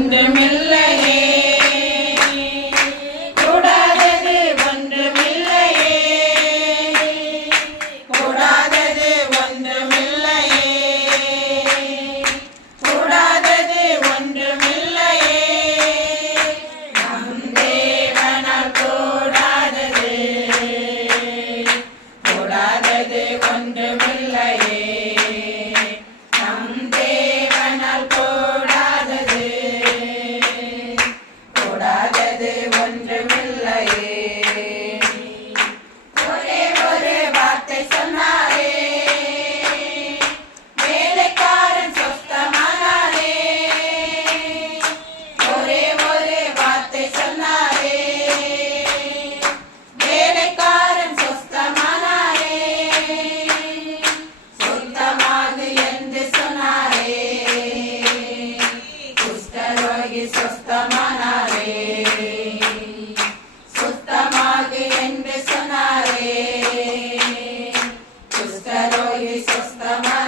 ஒன்றுமில்லையே, கூடாதது ஒன்றுமில்லையே, கூடாதது ஒன்றுமில்லையே, கூடாதது ஒன்றுமில்லையே, நம் தேவனால் கூடாதது, கூடாதது ஒன்றுமில்லையே, நம் தேவனால் கூடாதது, கூடாதது ஒன்றுமில்லையே. ஒரே ஒரு வார்த்தை சொன்னாரே, வேலைக்காரன் சொஸ்தமானாரே, ஒரே ஒரு வார்த்தை சொன்னாரே, வேலைக்காரன் சொஸ்தமானாரே, சுத்தமாகு என்று சொன்னாரே, குஷ்டரோகி சொஸ்தமானாரே, சுத்தமாகு என்று சொன்னாரே, குஷ்டரோகி சொஸ்தமானாரே.